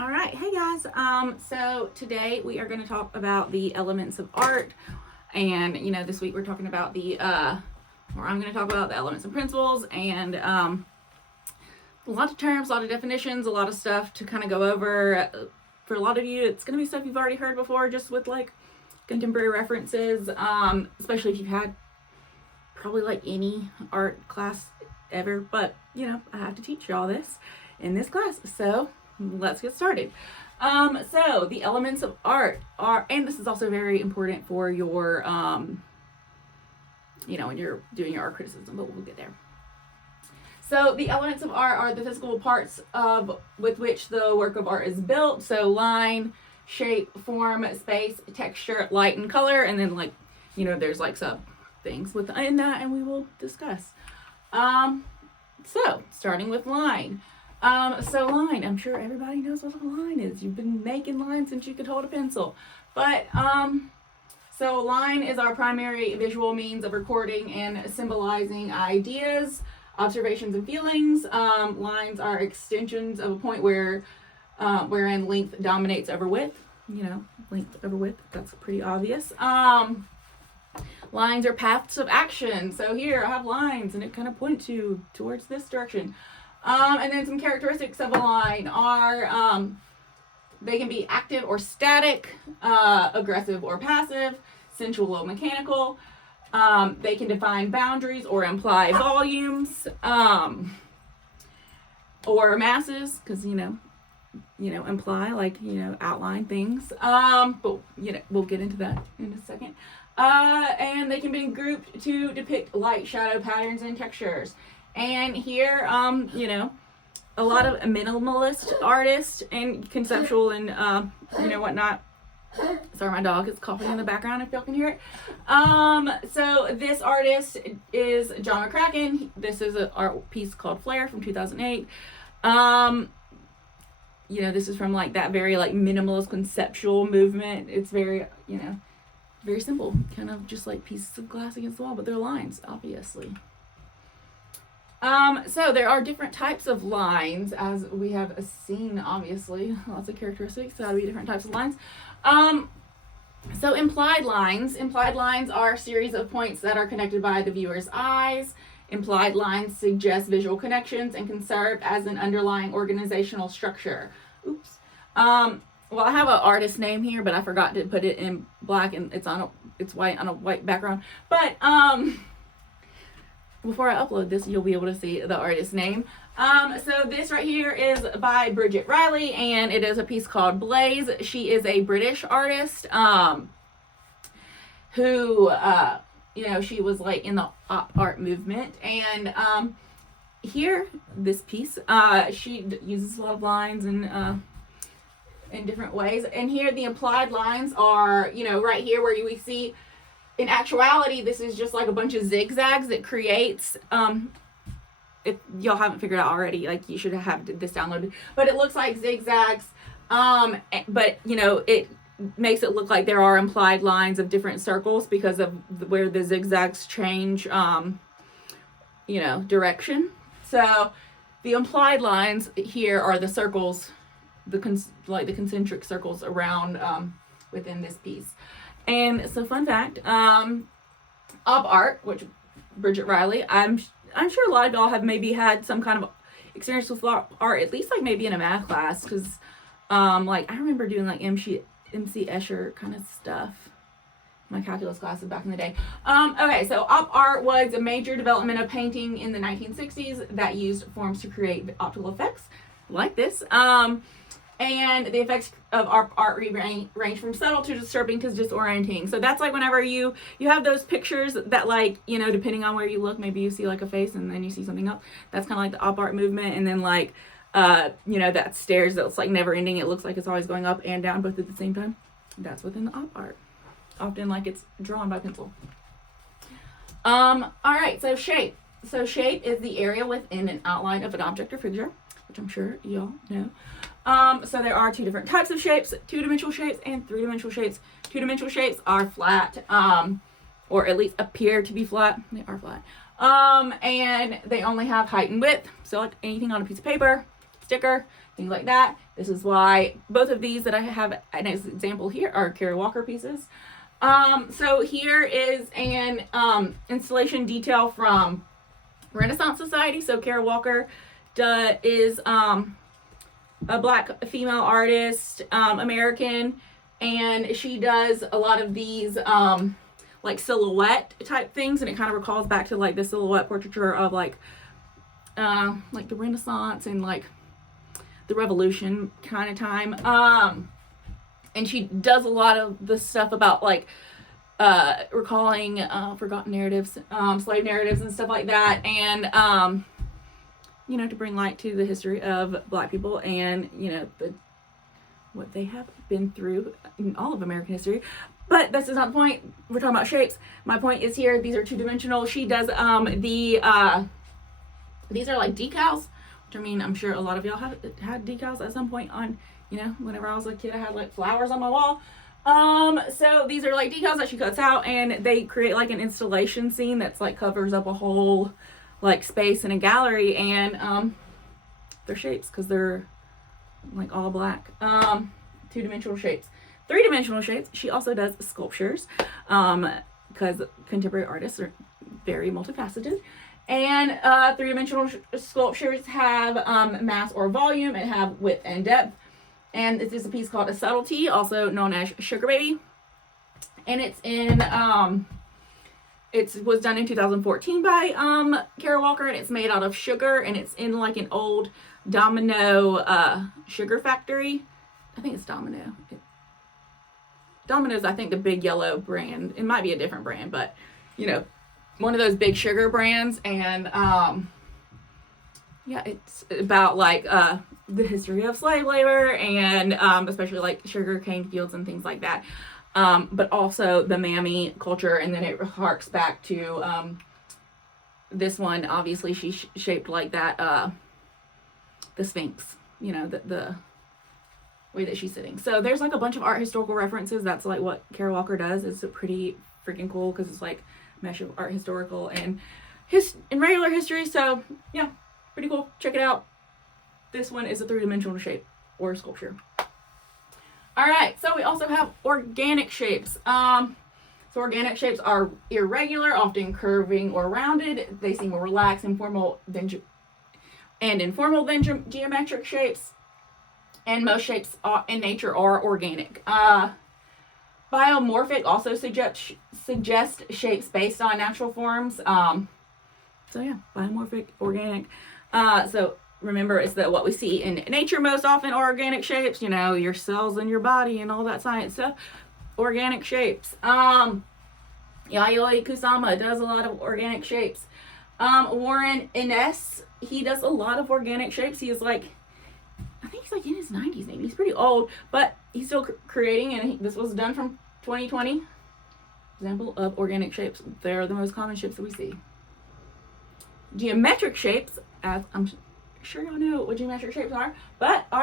All right, hey guys. So today we are going to talk about the elements of art, and this week we're talking about or I'm going to talk about the elements and principles, and a lot of terms, a lot of definitions, a lot of stuff to kind of go over. For a lot of you, it's going to be stuff you've already heard before, just with like contemporary references, especially if you've had probably like any art class ever. But I have to teach you all this in this class, so let's get started. So the elements of art are, and this is also very important for your, when you're doing your art criticism, but we'll get there. So the elements of art are the physical parts with which the work of art is built. So line, shape, form, space, texture, light, and color. And then there's like sub things within that, and we will discuss. So starting with line. So line, I'm sure everybody knows what a line is. You've been making lines since you could hold a pencil. But, so line is our primary visual means of recording and symbolizing ideas, observations, and feelings. Lines are extensions of a point wherein length dominates over width. Length over width, that's pretty obvious. Lines are paths of action. So here I have lines and it kind of points you towards this direction. And then some characteristics of a line are they can be active or static, aggressive or passive, sensual or mechanical. They can define boundaries or imply volumes, or masses, because imply outline things. But we'll get into that in a second. And they can be grouped to depict light, shadow patterns, and textures. And here, a lot of minimalist artists and conceptual and, whatnot. Sorry, my dog is coughing in the background if y'all can hear it. So this artist is John McCracken. This is an art piece called Flare from 2008. This is from that very minimalist conceptual movement. It's very, very simple, kind of just like pieces of glass against the wall, but they're lines, obviously. So there are different types of lines, as we have seen, obviously. Lots of characteristics, so that'll be different types of lines. So implied lines are a series of points that are connected by the viewer's eyes. Implied lines suggest visual connections and can serve as an underlying organizational structure. Oops. Well, I have an artist name here, but I forgot to put it in black, and it's white on a white background. But, before I upload this, you'll be able to see the artist's name. So this right here is by Bridget Riley, and it is a piece called Blaze. She is a British artist, who, she was in the op art movement. And here, this piece, she uses a lot of lines and in different ways. And here, the implied lines are, right here where we see. In actuality, this is just a bunch of zigzags that creates, if y'all haven't figured out already, you should have this downloaded, but it looks like zigzags, but, it makes it look like there are implied lines of different circles because of where the zigzags change, direction. So the implied lines here are the circles, the concentric circles around, within this piece. And so, fun fact, op art, which Bridget Riley, I'm sure a lot of y'all have maybe had some kind of experience with art, at least maybe in a math class, because I remember doing MC Escher kind of stuff, my calculus classes back in the day. Okay, so op art was a major development of painting in the 1960s that used forms to create optical effects like this. And the effects of art range from subtle to disturbing to disorienting. So that's whenever you have those pictures that depending on where you look, maybe you see a face and then you see something else. That's kind of the op art movement. And then that stairs that's never ending. It looks like it's always going up and down both at the same time. That's within the op art. Often it's drawn by pencil. All right, so shape. So shape is the area within an outline of an object or figure, which I'm sure y'all know. So there are two different types of shapes, two-dimensional shapes and three-dimensional shapes. Two-dimensional shapes are flat, or at least appear to be flat. They are flat. And they only have height and width. So anything on a piece of paper, sticker, things like that. This is why both of these that I have an example here are Kara Walker pieces. So here is an installation detail from Renaissance Society. So Kara Walker is a Black female artist, American, and she does a lot of these like silhouette type things, and it kind of recalls back to like the silhouette portraiture of like the Renaissance and like the Revolution kind of time. And she does a lot of the stuff about like recalling forgotten narratives, slave narratives and stuff like that, and you know, to bring light to the history of Black people and, you know, what they have been through in all of American history. But this is not the point. We're talking about shapes. My point is here, these are two-dimensional. She does these are like decals, which I mean, I'm sure a lot of y'all have had decals at some point on, you know, whenever I was a kid, I had like flowers on my wall. So these are like decals that she cuts out, and they create like an installation scene that's like covers up a whole like space in a gallery, and they're shapes because they're like all black. Two-dimensional shapes. Three-dimensional shapes, she also does sculptures, because contemporary artists are very multifaceted. And three-dimensional sculptures have mass or volume, and have width and depth. And this is a piece called A Subtlety, also known as Sugar Baby. And it's in, it was done in 2014 by Kara Walker, and it's made out of sugar, and it's in like an old Domino sugar factory. I think it's Domino. Domino's, I think, the big yellow brand. It might be a different brand, but, you know, one of those big sugar brands. And, yeah, it's about, like, the history of slave labor and especially, like, sugar cane fields and things like that. But also the mammy culture, and then it harks back to this one. Obviously, she's shaped like that, the Sphinx, you know, the way that she's sitting. So there's like a bunch of art historical references. That's like what Kara Walker does. It's pretty freaking cool because it's like mesh of art historical and regular history. So yeah, pretty cool. Check it out. This one is a three-dimensional shape or sculpture. All right, so we also have organic shapes. So organic shapes are irregular, often curving or rounded. They seem more relaxed, informal than geometric shapes. And most shapes in nature are organic. Biomorphic also suggest shapes based on natural forms. So yeah, biomorphic, organic. So remember, it's what we see in nature most often are organic shapes. You know, your cells in your body and all that science stuff. Organic shapes. Yayoi Kusama does a lot of organic shapes. Warren Innes, he does a lot of organic shapes. He is like, I think he's like in his 90s maybe. He's pretty old, but he's still creating, and this was done from 2020. Example of organic shapes. They're the most common shapes that we see. Geometric shapes, as I'm sure y'all know what geometric shapes are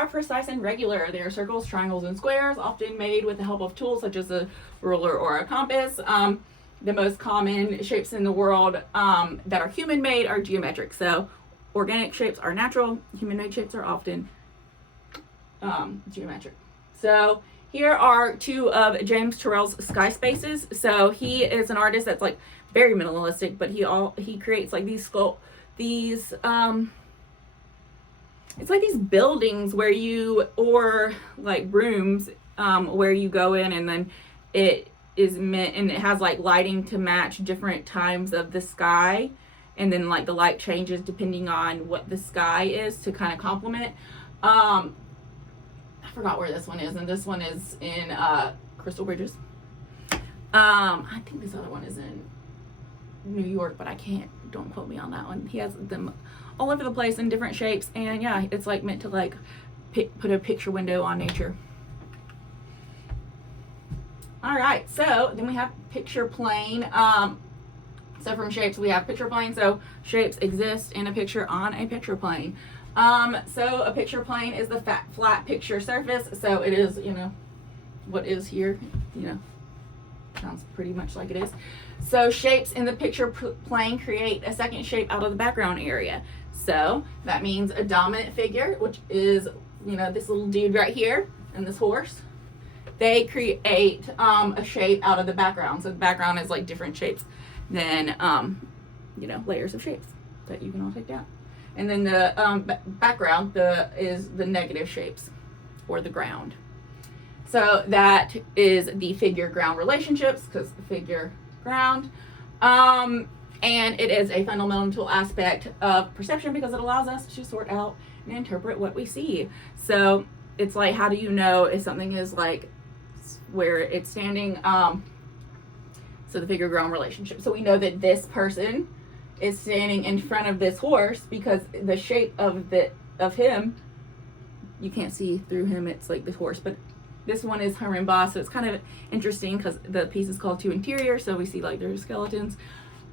precise and regular. They are circles, triangles, and squares, often made with the help of tools such as a ruler or a compass. The most common shapes in the world that are human-made are geometric. So organic shapes are natural. Human-made shapes are often geometric. So here are two of James Turrell's sky spaces. So he is an artist that's like very minimalistic, but he creates like these it's like these buildings or like rooms where you go in, and then it is meant, and it has like lighting to match different times of the sky, and then like the light changes depending on what the sky is to kind of complement. I forgot where this one is, and this one is in Crystal Bridges. I think this other one is in New York, but don't quote me on that one. He has them all over the place in different shapes, and yeah, it's like meant to like put a picture window on nature. All right, so then we have picture plane. So from shapes we have picture plane. So shapes exist in a picture on a picture plane. So a picture plane is the flat picture surface. So it is, you know, what is here, you know, sounds pretty much like it is. So shapes in the picture plane create a second shape out of the background area. So that means a dominant figure, which is, you know, this little dude right here and this horse. They create a shape out of the background. So the background is like different shapes than, you know, layers of shapes that you can all take down. And then the background is the negative shapes, or the ground. So that is the figure-ground relationships, because the figure-ground. And it is a fundamental aspect of perception because it allows us to sort out and interpret what we see. So it's like, how do you know if something is like where it's standing? So the figure-ground relationship. So we know that this person is standing in front of this horse because the shape of him, you can't see through him. It's like this horse, but this one is Herman Boss, so it's kind of interesting because the piece is called To Interior, so we see like there's skeletons.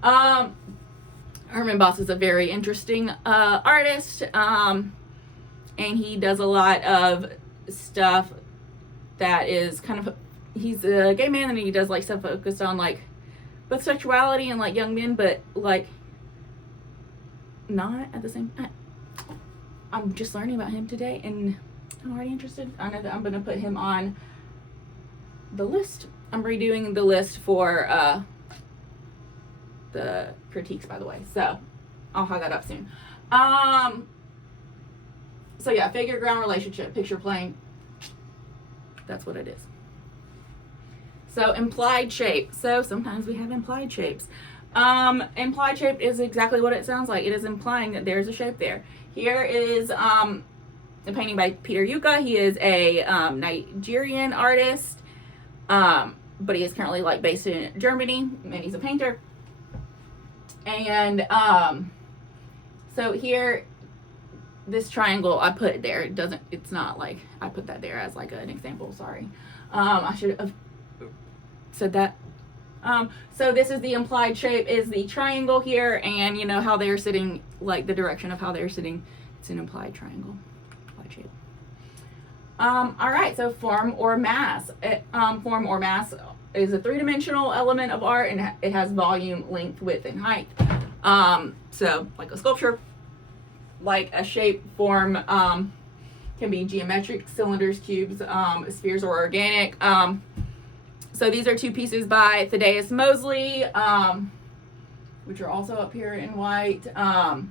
Herman Boss is a very interesting artist, and he does a lot of stuff that is kind of, he's a gay man and he does like stuff focused on like both sexuality and like young men, but like not at the same time. I'm just learning about him today and I'm already interested. I know that I'm going to put him on the list. I'm redoing the list for the critiques, by the way. So I'll have that up soon. So yeah, figure ground relationship, picture plane. That's what it is. So implied shape. So sometimes we have implied shapes. Implied shape is exactly what it sounds like. It is implying that there's a shape there. Here is a painting by Peter Yuka. He is a Nigerian artist, but he is currently like based in Germany, and he's a painter. And so here, this triangle I put there, it's not like I put that there as like an example. Sorry, I should have said that. So this is the implied shape, is the triangle here, and you know how they're sitting, like the direction of how they're sitting. It's an implied triangle, implied shape. All right, so form or mass. Form or mass is a three-dimensional element of art, and it has volume, length, width, and height. So like a sculpture, like a shape form can be geometric, cylinders, cubes, spheres, or organic. So these are two pieces by Thaddeus Mosley, which are also up here in white, the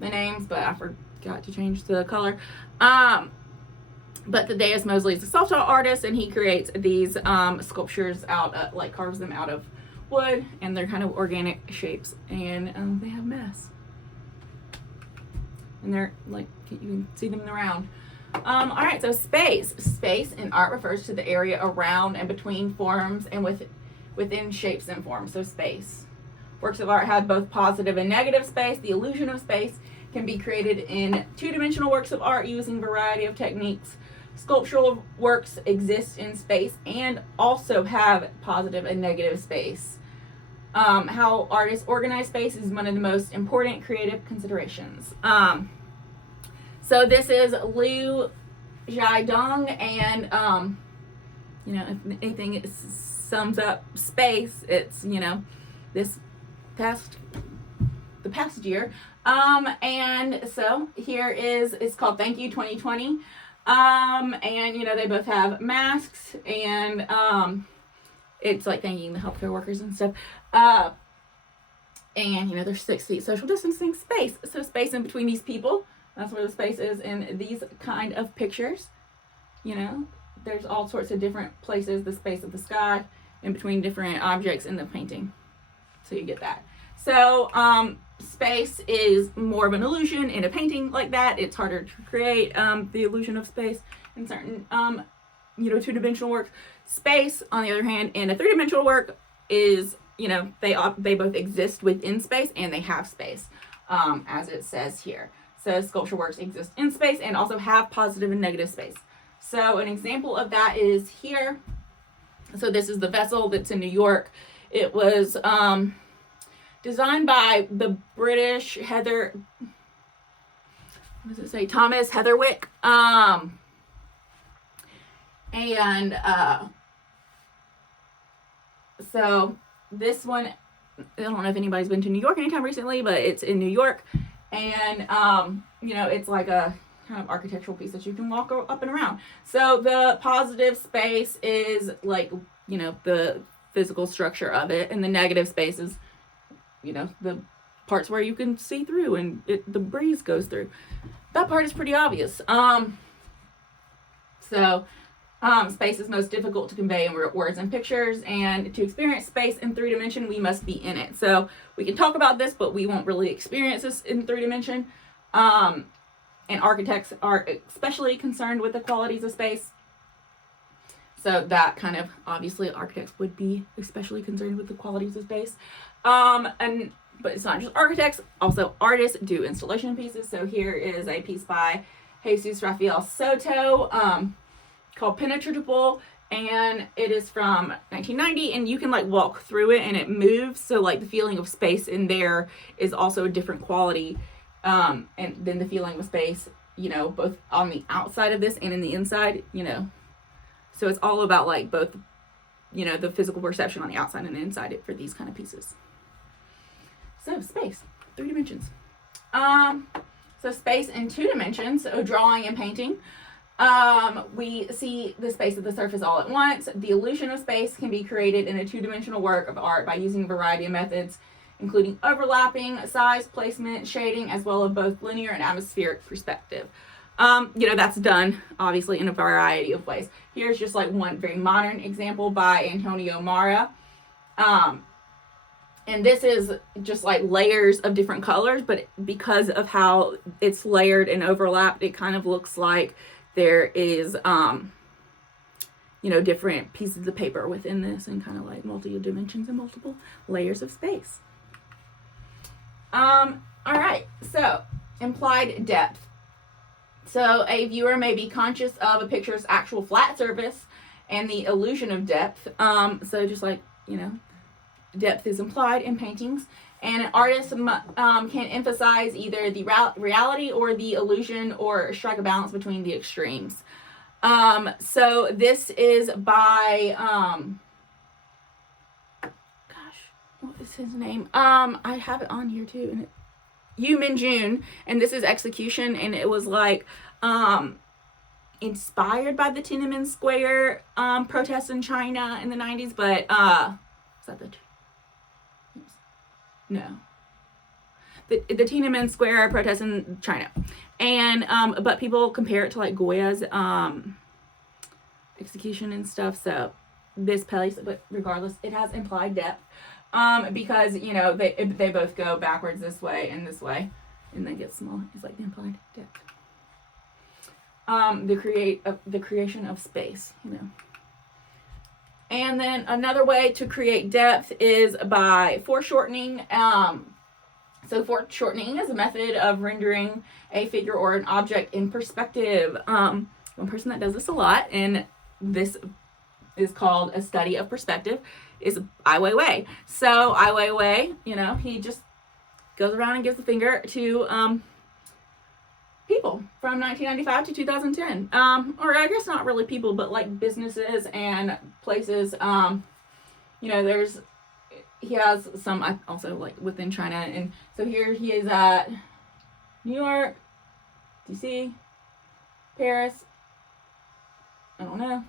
names, but I forgot to change the color. But Thaddeus Mosley is a self-taught artist, and he creates these sculptures out, like carves them out of wood, and they're kind of organic shapes, and they have mass. And they're like, you can see them around. All right, so space. Space in art refers to the area around and between forms and within shapes and forms, so space. Works of art have both positive and negative space. The illusion of space can be created in two-dimensional works of art using a variety of techniques. Sculptural works exist in space and also have positive and negative space. How artists organize space is one of the most important creative considerations. So this is Liu Jiadong, and you know, if anything sums up space, it's, you know, the past year. And so here it's called Thank You 2020. And you know, they both have masks, and it's like thanking the healthcare workers and stuff. And you know, there's 6 feet social distancing space. So space in between these people. That's where the space is in these kind of pictures. You know, there's all sorts of different places, the space of the sky, in between different objects in the painting. So you get that. So space is more of an illusion in a painting like that. It's harder to create the illusion of space in certain, you know, two-dimensional works. Space, on the other hand, in a three-dimensional work is, you know, they both exist within space and they have space, as it says here. So sculpture works exist in space and also have positive and negative space. So an example of that is here. So this is the vessel that's in New York. It was designed by the British Thomas Heatherwick. And So this one, I don't know if anybody's been to New York anytime recently, but it's in New York, and you know, it's like a kind of architectural piece that you can walk up and around. So the positive space is like, you know, the physical structure of it, and the negative space is, you know, the parts where you can see through and the breeze goes through. That part is pretty obvious. Space is most difficult to convey in words and pictures, and to experience space in 3 dimension, we must be in it. So we can talk about this, but we won't really experience this in 3 dimension. And architects are especially concerned with the qualities of space. So that kind of, obviously, architects would be especially concerned with the qualities of space. But it's not just architects, also artists do installation pieces. So here is a piece by Jesus Rafael Soto, called Penetrable, and it is from 1990, and you can like walk through it and it moves, so like the feeling of space in there is also a different quality, and then the feeling of space, you know, both on the outside of this and in the inside, you know, so it's all about like both, you know, the physical perception on the outside and the inside for these kind of pieces. So space, 3 dimensions. So space in 2 dimensions, so drawing and painting. We see the space of the surface all at once. The illusion of space can be created in a 2-dimensional work of art by using a variety of methods, including overlapping, size, placement, shading, as well as both linear and atmospheric perspective. You know, that's done obviously in a variety of ways. Here's just like one very modern example by Antonio Mara. And this is just like layers of different colors, but because of how it's layered and overlapped, it kind of looks like there is, you know, different pieces of paper within this, and kind of like multiple dimensions and multiple layers of space. All right, so implied depth. So a viewer may be conscious of a picture's actual flat surface and the illusion of depth. So just like, you know, depth is implied in paintings, and an artist can emphasize either the reality or the illusion, or strike a balance between the extremes. So this is by what is his name? I have it on here too, and Yu Minjun, and this is Execution, and it was like inspired by the Tiananmen Square protests in China in the 90s, but is that the Tiananmen Square protests in China, and but people compare it to like Goya's Execution and stuff. So this place, but regardless, it has implied depth, because, you know, they both go backwards this way, and then get small. It's like the implied depth. The creation of space, you know. And then another way to create depth is by foreshortening. So foreshortening is a method of rendering a figure or an object in perspective. One person that does this a lot, and this is called a study of perspective, is Ai Weiwei. So Ai Weiwei, you know, he just goes around and gives the finger to people from 1995 to 2010. Or I guess not really people, but like businesses and places. You know, he has some also like within China, and so here he is at New York, DC, Paris, I don't know.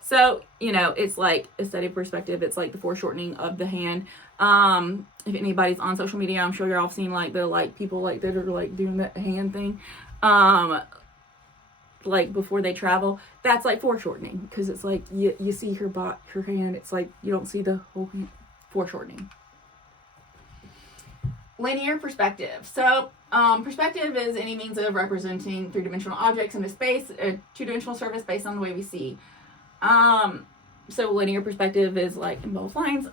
So, you know, it's like a study of perspective. It's like the foreshortening of the hand. If anybody's on social media, I'm sure you're all seen like the like people like that are like doing that hand thing, like before they travel. That's like foreshortening, because it's like you see her hand. It's like you don't see the whole hand. Foreshortening. Linear perspective. So perspective is any means of representing 3-dimensional objects in a space, a 2-dimensional surface based on the way we see. So linear perspective is like in both lines.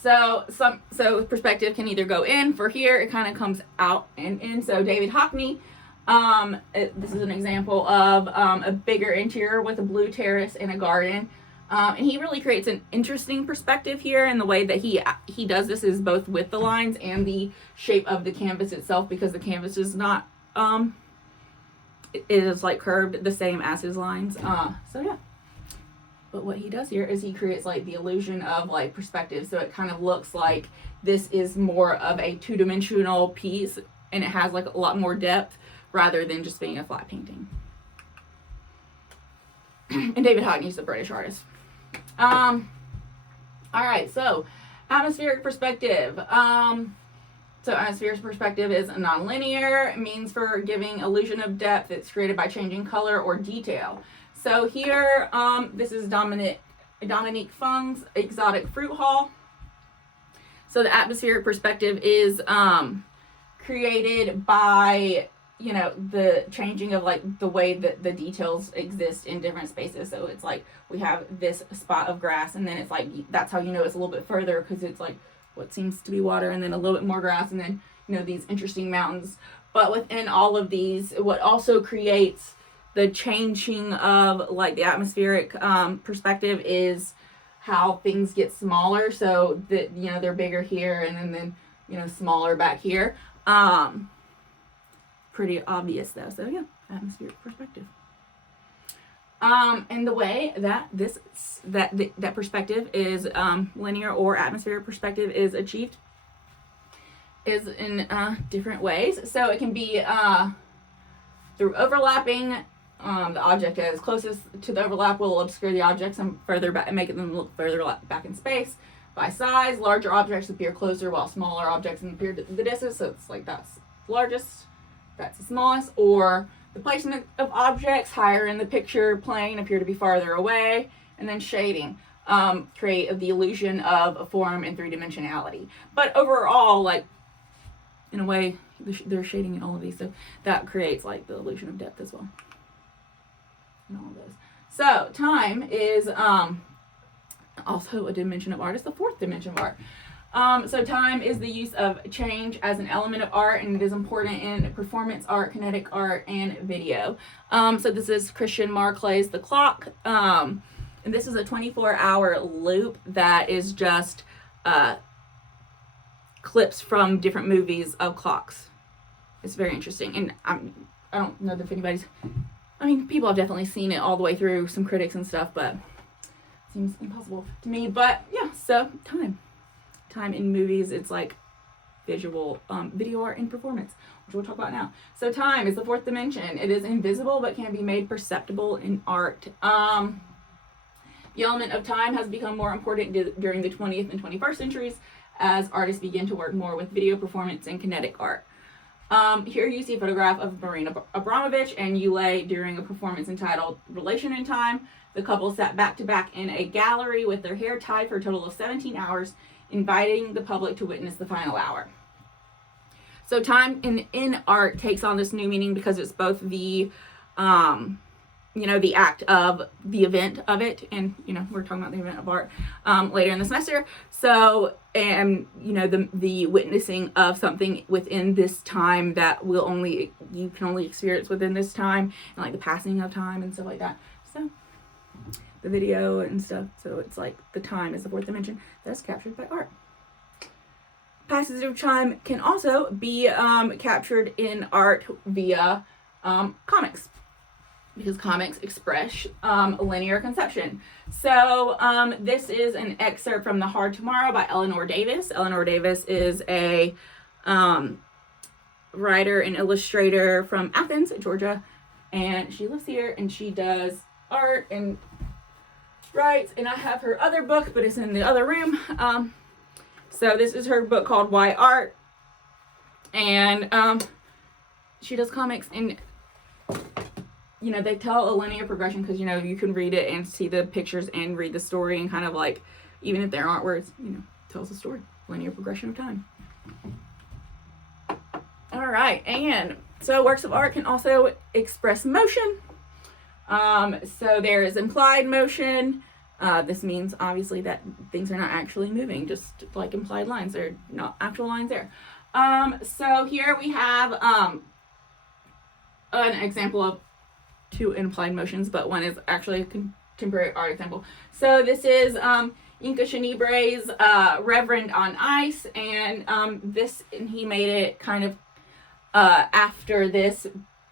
So perspective can either go in. For here, it kind of comes out and in. So David Hockney, this is an example of a bigger interior with a blue terrace and a garden. And he really creates an interesting perspective here, and the way that he does this is both with the lines and the shape of the canvas itself, because the canvas is not it is like curved the same as his lines. So yeah, But what he does here is he creates like the illusion of like perspective. So it kind of looks like this is more of a two-dimensional piece and it has like a lot more depth rather than just being a flat painting. And David Hutton, he's a British artist. All right, so atmospheric perspective. So atmospheric perspective is nonlinear. It means for giving illusion of depth. It's created by changing color or detail. So here, this is Dominique Fung's Exotic Fruit Haul. So the atmospheric perspective is created by, you know, the changing of like the way that the details exist in different spaces. So it's like we have this spot of grass, and then it's like that's how you know it's a little bit further because it's like what seems to be water, and then a little bit more grass, and then, you know, these interesting mountains. But within all of these, what also creates the changing of like the atmospheric perspective is how things get smaller. So that, you know, they're bigger here and then you know, smaller back here. Pretty obvious though. So yeah, atmospheric perspective. And the way that that perspective is linear or atmospheric perspective is achieved is in different ways. So it can be through overlapping. The object that is closest to the overlap will obscure the object some further back and make them look further back in space. By size, larger objects appear closer while smaller objects appear to the distance. So it's like that's the largest, that's the smallest. Or the placement of objects higher in the picture plane appear to be farther away. And then shading create the illusion of form and three-dimensionality. But overall, like, in a way, they're shading in all of these. So that creates like the illusion of depth as well. And all of those. So time is also a dimension of art. It's the fourth dimension of art. So time is the use of change as an element of art, and it is important in performance art, kinetic art, and video. So this is Christian Marclay's The Clock. And this is a 24-hour loop that is just clips from different movies of clocks. It's very interesting. And I don't know if anybody's... I mean, people have definitely seen it all the way through, some critics and stuff, but it seems impossible to me. But yeah, so time in movies, it's like visual, video art and performance, which we'll talk about now. So time is the fourth dimension. It is invisible but can be made perceptible in art. The element of time has become more important during the 20th and 21st centuries as artists begin to work more with video performance and kinetic art. Here you see a photograph of Marina Abramovich and Ulay during a performance entitled Relation in Time. The couple sat back to back in a gallery with their hair tied for a total of 17 hours, inviting the public to witness the final hour. So time in art takes on this new meaning because it's both the, you know, the act of the event of it, and, you know, we're talking about the event of art later in the semester. So, and, you know, the witnessing of something within this time that you can only experience within this time, and like the passing of time and stuff like that. So the video and stuff. So it's like the time is the fourth dimension that's captured by art. Passage of time can also be captured in art via comics, because comics express linear conception. So this is an excerpt from The Hard Tomorrow by Eleanor Davis. Eleanor Davis is a writer and illustrator from Athens, Georgia, and she lives here and she does art and writes, and I have her other book, but it's in the other room. So this is her book called Why Art, and she does comics, and you know, they tell a linear progression because, you know, you can read it and see the pictures and read the story, and kind of like, even if there aren't words, you know, tells a story. Linear progression of time. All right, and so works of art can also express motion. So there is implied motion. This means obviously that things are not actually moving, just like implied lines. They're not actual lines there. So here we have an example of two implied motions, but one is actually a contemporary art example. So this is Inca Shinibre's Reverend on Ice, and he made it kind of after this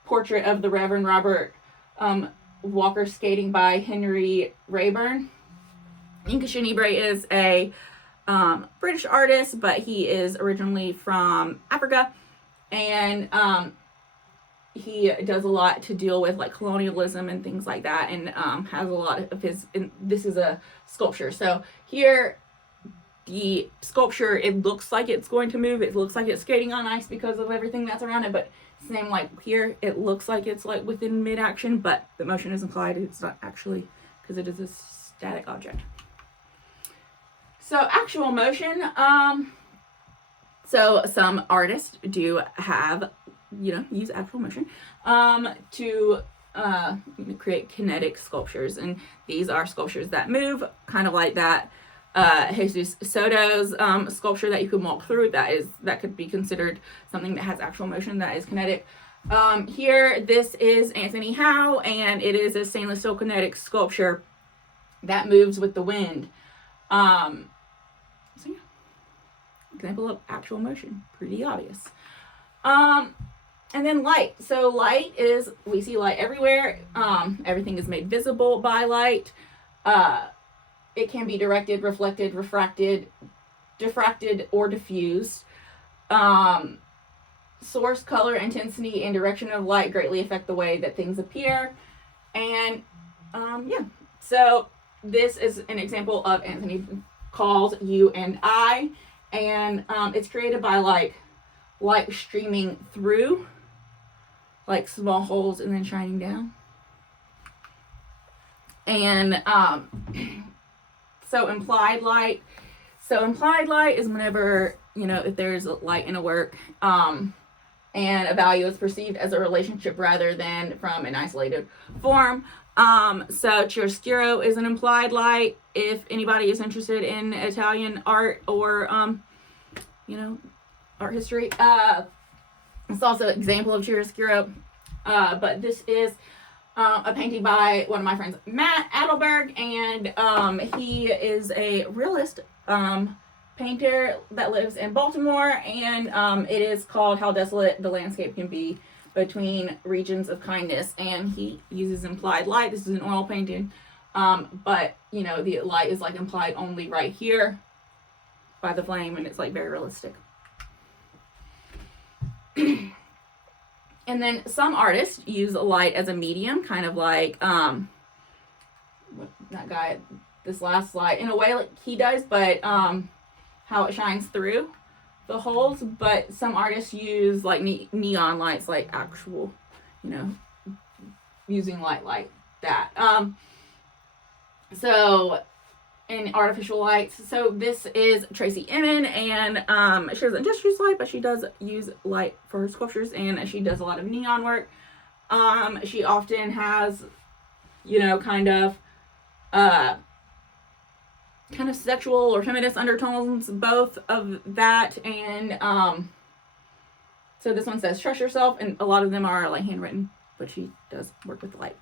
portrait of the Reverend Robert Walker Skating by Henry Rayburn. Yinka Shinibre is a British artist, but he is originally from Africa, and he does a lot to deal with like colonialism and things like that, and has a lot of his. And this is a sculpture, so here the sculpture, it looks like it's going to move. It looks like it's skating on ice because of everything that's around it, but same like here, it looks like it's like within mid-action, but the motion is implied. It's not actually, because it is a static object. So actual motion, so some artists do have, use actual motion to create kinetic sculptures, and these are sculptures that move, kind of like that Jesus Soto's sculpture that you can walk through. That could be considered something that has actual motion, that is kinetic. Here, this is Anthony Howe, and it is a stainless steel kinetic sculpture that moves with the wind. So yeah, example of actual motion, pretty obvious. And then light. So light is, we see light everywhere. Everything is made visible by light. It can be directed, reflected, refracted, diffracted, or diffused. Source, color, intensity, and direction of light greatly affect the way that things appear. And yeah, so this is an example of Anthony called You and I, and it's created by like light streaming through like small holes and then shining down. And so implied light is whenever, if there's light in a work, and a value is perceived as a relationship rather than from an isolated form. So chiaroscuro is an implied light. If anybody is interested in Italian art or, art history, it's also an example of chiaroscuro. But this is a painting by one of my friends, Matt Adelberg, and he is a realist painter that lives in Baltimore, and it is called How Desolate the Landscape Can Be Between Regions of Kindness, and he uses implied light. This is an oil painting, but the light is like implied only right here by the flame, and it's like very realistic. And then some artists use light as a medium, kind of like that guy, this last slide, in a way like he does, but how it shines through the holes. But some artists use like neon lights, like actual, using light like that. So in artificial lights, so this is Tracy Emin, and she doesn't just use light, but she does use light for her sculptures, and she does a lot of neon work. She often has, kind of sexual or feminist undertones, both of that, and so this one says trust yourself, and a lot of them are like handwritten, but she does work with light.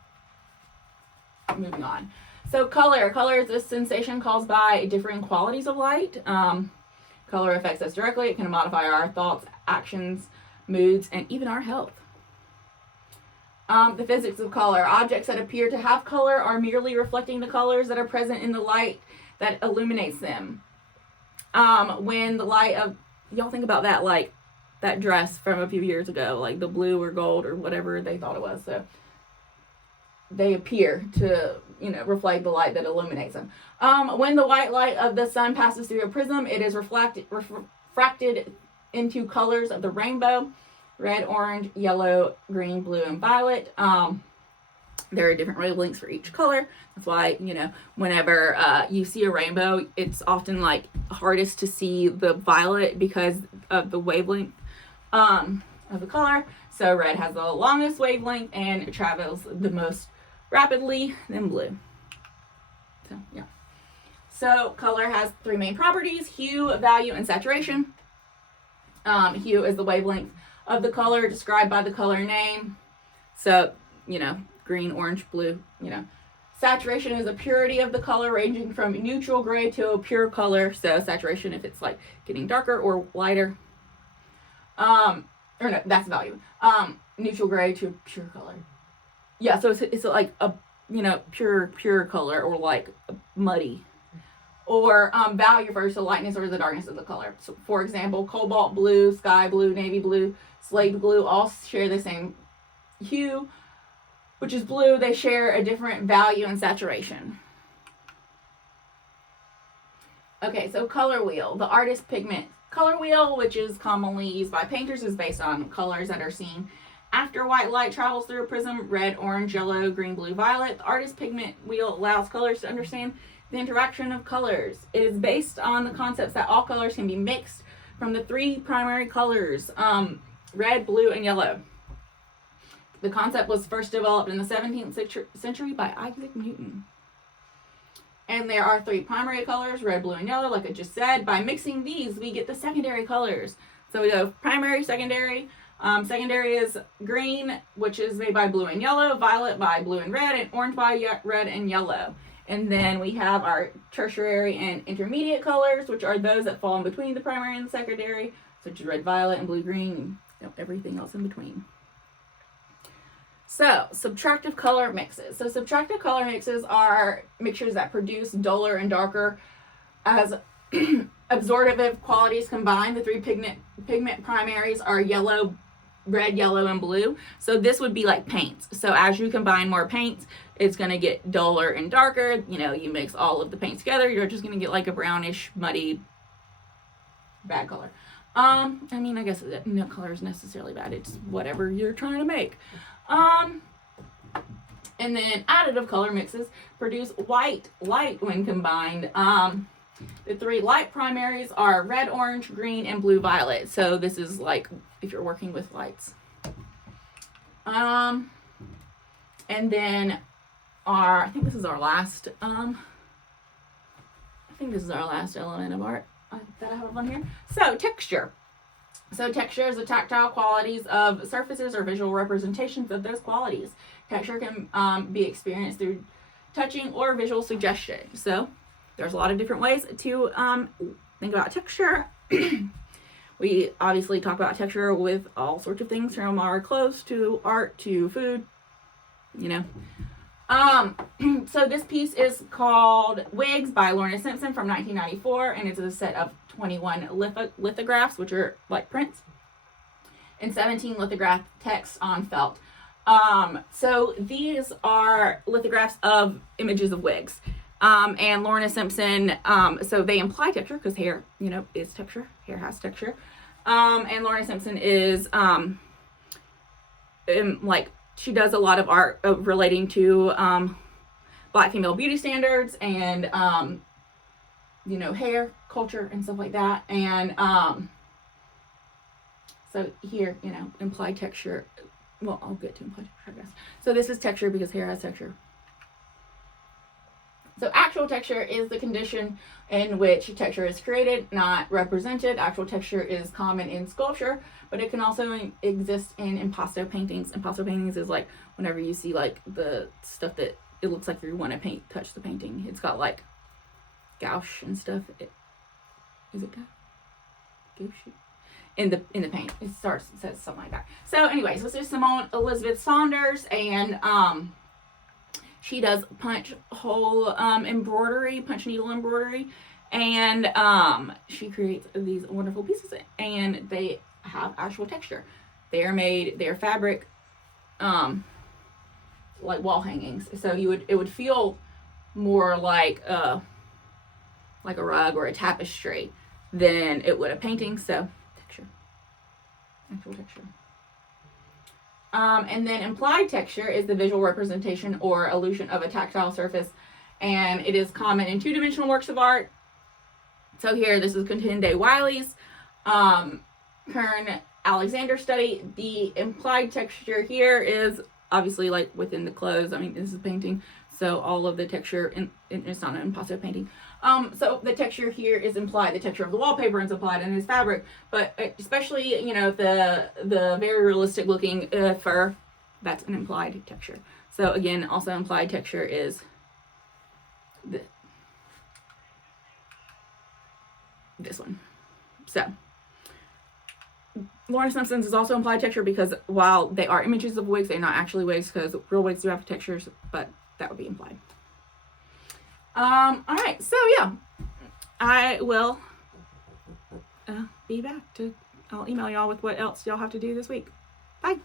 Moving on. So color is a sensation caused by differing qualities of light. Color affects us directly. It can modify our thoughts, actions, moods, and even our health. The physics of color. Objects that appear to have color are merely reflecting the colors that are present in the light that illuminates them. When the light of, y'all think about that, like that dress from a few years ago, like the blue or gold or whatever they thought it was. So they appear to, reflect the light that illuminates them. When the white light of the sun passes through a prism, it is refracted into colors of the rainbow: red, orange, yellow, green, blue, and violet. There are different wavelengths for each color. That's why, whenever you see a rainbow, it's often like hardest to see the violet because of the wavelength of the color. So red has the longest wavelength and travels the most rapidly, then blue. So yeah. So color has three main properties: hue, value, and saturation. Hue is the wavelength of the color described by the color name. So, green, orange, blue, Saturation is the purity of the color, ranging from neutral gray to a pure color. So saturation, if it's like getting darker or lighter. Or no, that's value. Neutral gray to pure color. Yeah, so it's like a, you know, pure color, or like muddy. Or value versus the lightness or the darkness of the color. So, for example, cobalt blue, sky blue, navy blue, slate blue all share the same hue, which is blue. They share a different value and saturation. Okay, so color wheel. The artist pigment color wheel, which is commonly used by painters, is based on colors that are seen after white light travels through a prism: red, orange, yellow, green, blue, violet. The artist pigment wheel allows colors to understand the interaction of colors. It is based on the concepts that all colors can be mixed from the three primary colors, red, blue, and yellow. The concept was first developed in the 17th century by Isaac Newton. And there are three primary colors, red, blue, and yellow, like I just said. By mixing these, we get the secondary colors. So we go primary, secondary. Secondary is green, which is made by blue and yellow, violet by blue and red, and orange by red and yellow. And then we have our tertiary and intermediate colors, which are those that fall in between the primary and the secondary, such as red, violet, and blue, green, and everything else in between. So, subtractive color mixes. So, subtractive color mixes are mixtures that produce duller and darker as absorptive qualities combined. The three pigment primaries are yellow, red, yellow, and blue. So this would be like paints. So as you combine more paints, it's going to get duller and darker. You know, you mix all of the paints together, you're just going to get like a brownish, muddy, bad color. I mean, I guess no color is necessarily bad. It's whatever you're trying to make. And then additive color mixes produce white light when combined. The three light primaries are red, orange, green, and blue, violet. So this is like if you're working with lights. And then I think this is our last element of art that I have on here. So texture. So texture is the tactile qualities of surfaces or visual representations of those qualities. Texture can be experienced through touching or visual suggestion. So there's a lot of different ways to think about texture. We obviously talk about texture with all sorts of things, from our clothes to art to food, you know. So this piece is called Wigs by Lorna Simpson from 1994, and it's a set of 21 lithographs, which are like prints, and 17 lithograph texts on felt. So these are lithographs of images of wigs. And Lorna Simpson, so they imply texture because hair, you know, is texture. Hair has texture. And Lorna Simpson is, like, she does a lot of art relating to Black female beauty standards and, you know, hair culture and stuff like that. And so here, you know, implied texture. Well, I'll get to implied texture, I guess. So this is texture because hair has texture. So actual texture is the condition in which texture is created, not represented. Actual texture is common in sculpture, but it can also exist in impasto paintings. Impasto paintings is like whenever you see like the stuff that it looks like you want to touch the painting. It's got like gouache and stuff. Is it gouache? In the paint. It says something like that. So anyways, this is Simone Elizabeth Saunders, and she does punch hole embroidery, punch needle embroidery, and she creates these wonderful pieces, and they have actual texture. They're fabric, like wall hangings. So it would feel more like a rug or a tapestry than it would a painting. So texture, actual texture. And then implied texture is the visual representation or illusion of a tactile surface, and it is common in two-dimensional works of art. So here, this is Kehinde Wiley's Kern Alexander study. The implied texture here is obviously like within the clothes. I mean, this is a painting, so all of the texture, it's not an impasto painting. So the texture here is implied. The texture of the wallpaper is implied in his fabric, but especially, you know, the very realistic looking fur, that's an implied texture. So again, also implied texture is this one. So Lorna Simpson's is also implied texture because while they are images of wigs, they're not actually wigs because real wigs do have textures, but that would be implied. All right, so yeah, I will be back I'll email y'all with what else y'all have to do this week. Bye.